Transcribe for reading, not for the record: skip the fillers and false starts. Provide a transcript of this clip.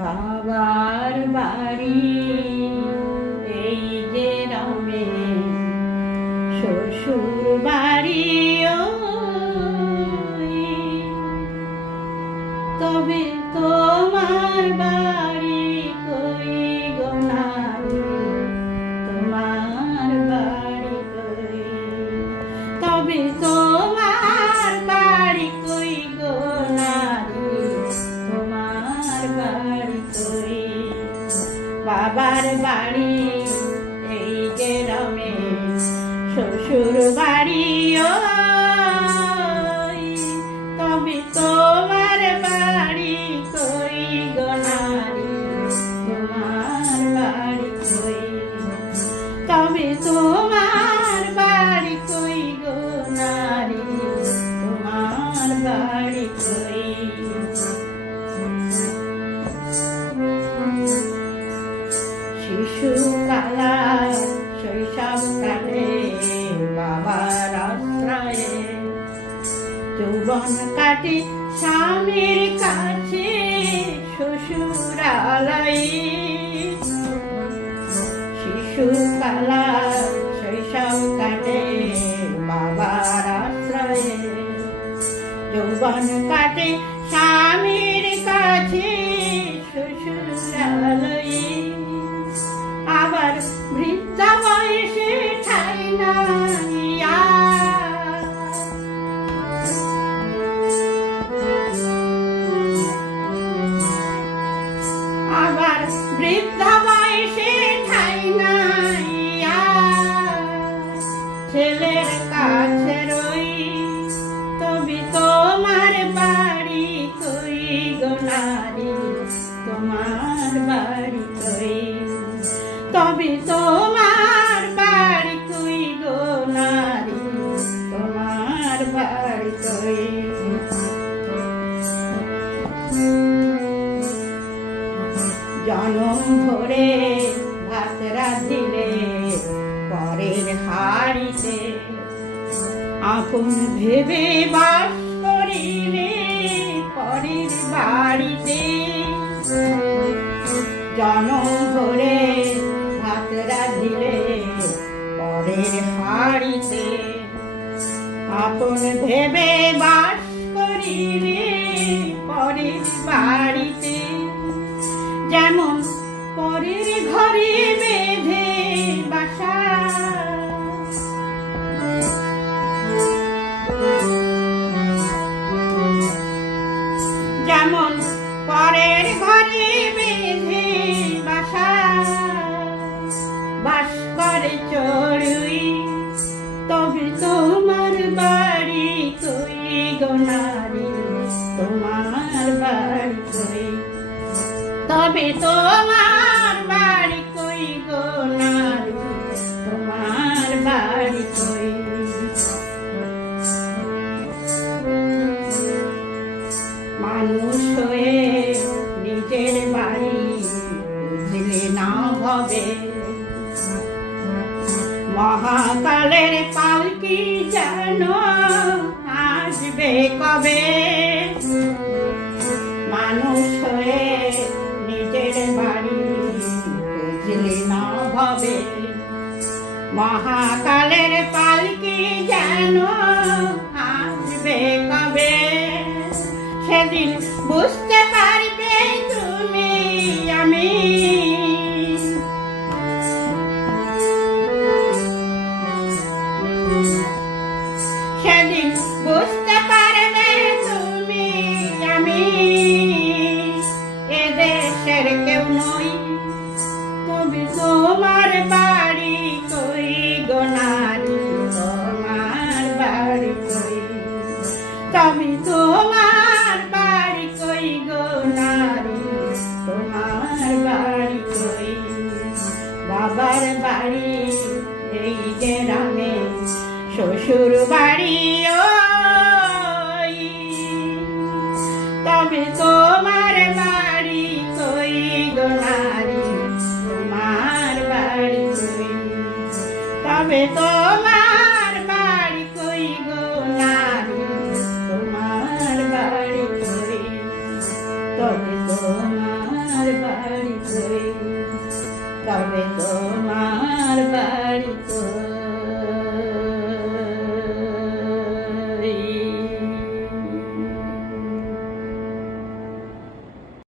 বাবার বাড়ি এই যে রামে, শ্বশুর বাড়ি ওই। তবে তোমার বাড়ি কই গো নারী, তোমার বাড়ি কই? তবে তোমার বাড়ি কই গো নারী, তোমার বাড়ি কই? বাবার বাড়ি এই যে রামে, শ্বশুর বাড়ি ওই। তবে তোমার বাড়ি কই গো নারী, তোমার বাড়ি কই? তবে তোমার বাড়ি কই গো নারী, তোমার বাড়ি কই? শিশুকালা শৈশব কাটে বাবার আশ্রয়ে, যৌবন কাটে স্বামীর কাছে শ্বশুরালয়ে। শিশুকালা শৈশব কাটে বাবার আশ্রয়ে, যৌবন কাটে স্বামীর কাছে শ্বশুরালয়ে। আবার বৃদ্ধা বয়সে ঠাই নাই আর, আবার বৃদ্ধা বয়সে ঠাই নাই আর। ছেলের কাছে রই, তবে তোমার বাড়ি কই গো নারী, তোমার বাড়ি কই? তবে তোমার বাড়ি কই গো নারী, তোমার বাড়ি কই? জনম ভরে ভাত রাঁধিলে পরের হাড়িতে, আপন ভেবে বাস করিলে পরের বাড়িতে। জনম ভরে ভাত রাঁধিলে পরের হাড়িতে, আপন ভেবে বাস করিলে পরের বাড়িতে। যেমন পরের ঘরে বেঁধে বাসা, যেমন পরের ঘরে বেঁধে বাসা, বাস করে চড়ুই। তবে তোমার বাড়ি কই গো নারী, তোমার বাড়ি কই? তবে তোমার বাড়ি কই গো নারী, তোমার বাড়ি কই? মানুষ হয়ে নিজের বাড়ি বুঝলে না হবে, মহাকালের পালকি যেন আসবে কবে? মানুষ হয়ে নিজের বাড়ি বুঝলে না হবে, মহাকালের পালকি যেন আসবে কবে? সেদিন বুঝতে পারবে তুমি আমি, সেদিন বুঝতে পারবে তুমি আমি এদেশের কেউ নই। তবে তোমার বাড়ি কই গো নারী, তোমার বাড়ি কই? তবে তোমার বাড়ি কই গো নারী, তোমার বাড়ি কই? বাবার বাড়ি এই যে রামে, শ্বশুর বাড়ি ওই। তবে তোমার বাড়ি কই গো নারী, তোমার বাড়ি কই? তবে তোমার বাড়ি কই গো নারী, তোমার বাড়ি কই? তবে তোমার তোমার বাড়ি কই তবে তো